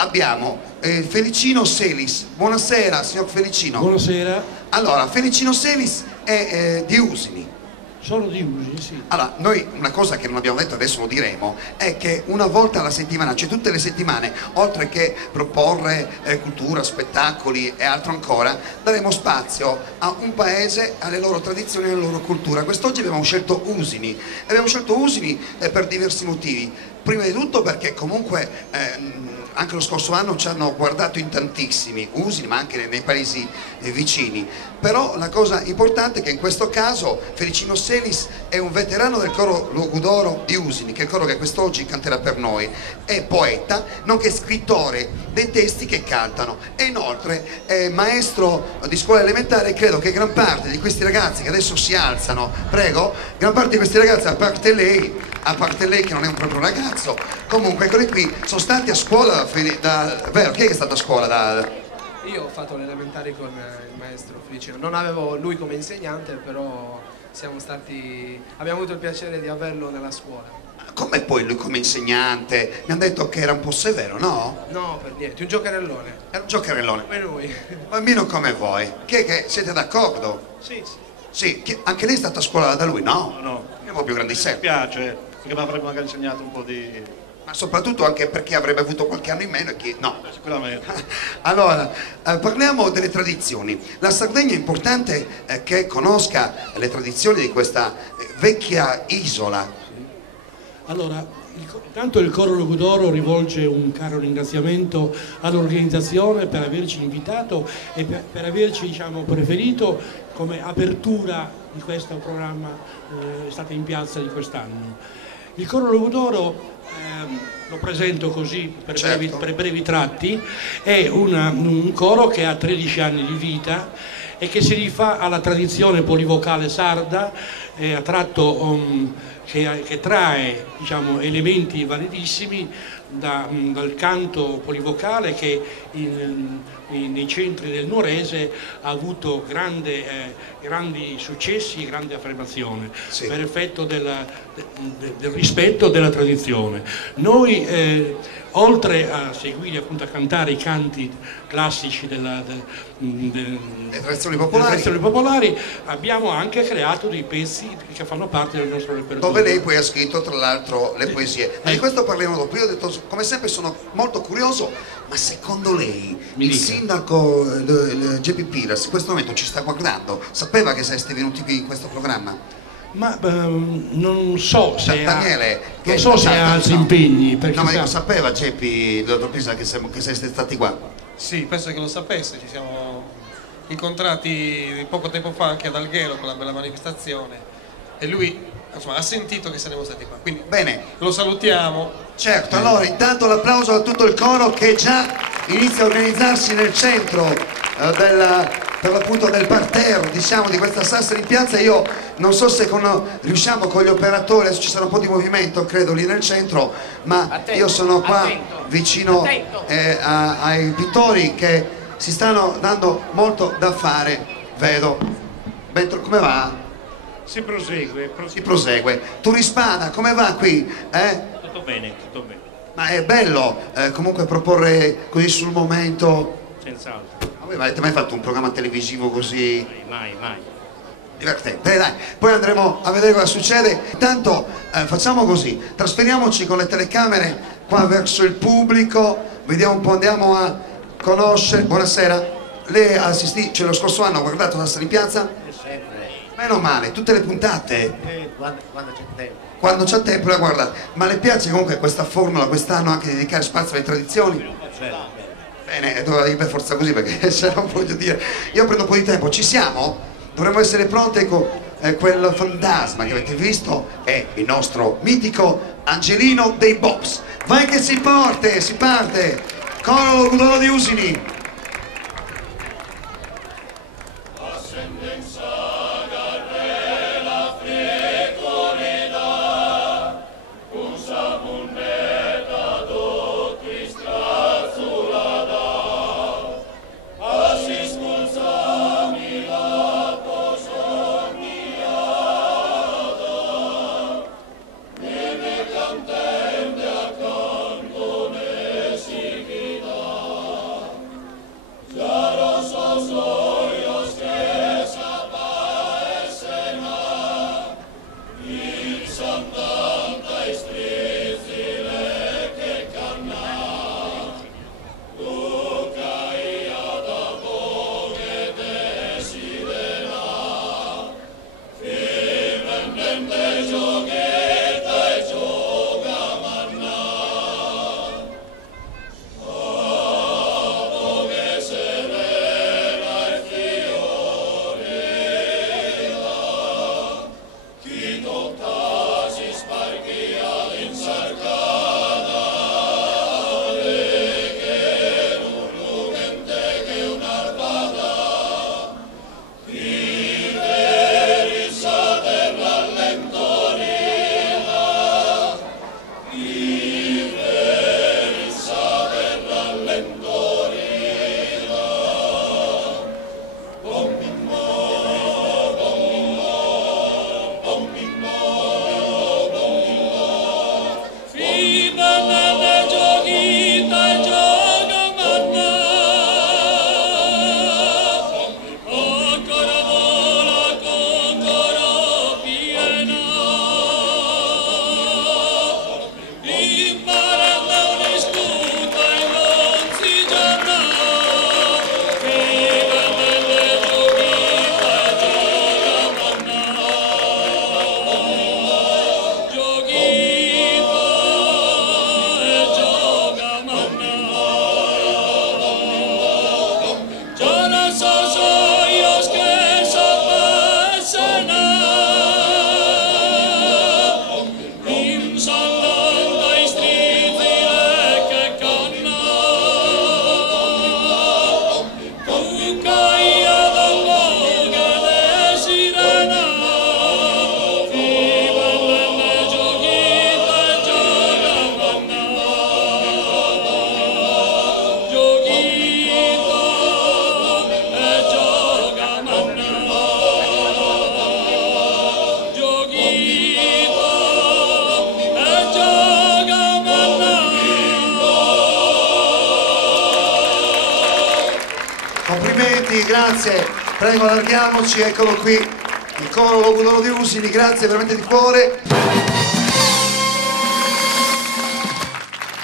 abbiamo Felicino Selis. Buonasera signor Felicino. Buonasera. Allora, Felicino Selis è di Usini. Sono di Usini, sì. Allora, noi una cosa che non abbiamo detto, adesso lo diremo, è che una volta alla settimana, cioè tutte le settimane, oltre che proporre cultura, spettacoli e altro ancora, daremo spazio a un paese, alle loro tradizioni e alla loro cultura. Quest'oggi abbiamo scelto Usini. Abbiamo scelto Usini per diversi motivi. Prima di tutto perché comunque anche lo scorso anno ci hanno guardato in tantissimi, Usini ma anche nei paesi vicini. Però la cosa importante è che in questo caso Felicino Selis è un veterano del coro Logudoro di Usini, che è il coro che quest'oggi canterà per noi. È poeta, nonché scrittore dei testi che cantano, e inoltre è maestro di scuola elementare. Credo che gran parte di questi ragazzi che adesso si alzano, prego, gran parte di questi ragazzi, a parte lei che non è un proprio ragazzo, comunque eccoli qui, sono stati a scuola vero? Chi è che è stato a scuola Io ho fatto le elementari con il maestro Felicino, non avevo lui come insegnante, però abbiamo avuto il piacere di averlo nella scuola. Come poi lui come insegnante? Mi hanno detto che era un po' severo, no? No, per niente, un giocherellone. Era un giocherellone. Come noi. Bambino come voi. Che siete d'accordo? Sì. Sì, anche lei è stata a scuola da lui, no? No. È un po' più grandissimo. Mi piace, perché mi avrebbe magari insegnato un po' di... Ma soprattutto anche perché avrebbe avuto qualche anno in meno e chi... No. Sicuramente. Allora, parliamo delle tradizioni. La Sardegna è importante che conosca le tradizioni di questa vecchia isola. Allora, intanto il Coro Logudoro rivolge un caro ringraziamento all'organizzazione per averci invitato e per averci, diciamo, preferito come apertura di questo programma Estate in Piazza di quest'anno. Il Coro Logudoro, lo presento così per brevi tratti, è un coro che ha 13 anni di vita e che si rifà alla tradizione polivocale sarda, a tratto che trae, diciamo, elementi validissimi dal canto polivocale che nei centri del Nuorese ha avuto grandi successi e grande affermazione, sì, per effetto del rispetto della tradizione. Noi oltre a seguire, appunto, a cantare i canti classici delle tradizioni popolari, abbiamo anche creato dei pezzi che fanno parte del nostro repertorio. Dove lei poi ha scritto tra l'altro le poesie. Ma di questo parliamo dopo. Io ho detto, come sempre sono molto curioso, ma secondo lei il sindaco Geppi Piras in questo momento ci sta guardando? Sapeva che sareste venuti qui in questo programma? Ma non so se Daniele, ha altri impegni. No, ma sapeva Geppi, dottor Pisa, che siete stati qua? Sì, penso che lo sapesse, ci siamo incontrati poco tempo fa anche ad Alghero con la bella manifestazione e lui, insomma, ha sentito che saremmo stati qua, quindi bene, lo salutiamo. Certo, allora intanto l'applauso a tutto il coro che già inizia a organizzarsi nel centro per l'appunto del parterre, diciamo, di questa Sassari in piazza. Io non so se riusciamo con gli operatori, adesso ci sarà un po' di movimento credo lì nel centro, ma io sono qua vicino ai pittori che si stanno dando molto da fare, vedo. Come va? Si prosegue. Si prosegue. Turispada, come va qui? Tutto bene. Ma è bello comunque proporre così sul momento. Senz'altro. Ma voi avete mai fatto un programma televisivo così? Mai. Divertente, dai. Poi andremo a vedere cosa succede. Intanto facciamo così, trasferiamoci con le telecamere qua verso il pubblico, vediamo un po', andiamo a conoscere. Buonasera. Lei ha assistito, cioè lo scorso anno ha guardato la Sassari in piazza? Sempre. Meno male, tutte le puntate. Quando c'è tempo. Quando c'è tempo la guarda. Ma le piace comunque questa formula quest'anno anche di dedicare spazio alle tradizioni? Bene, doveva dire per forza così perché se no voglio dire. Io prendo un po' di tempo, ci siamo? Dovremmo essere pronti con quel fantasma che avete visto, è il nostro mitico Angelino dei Bobs. Vai che si parte! Coro Logudoro di Usini. Cantende accanto ne si chita Complimenti, grazie. Prego, allarghiamoci, eccolo qui. Il coro Logudoro di Usini, grazie veramente di cuore.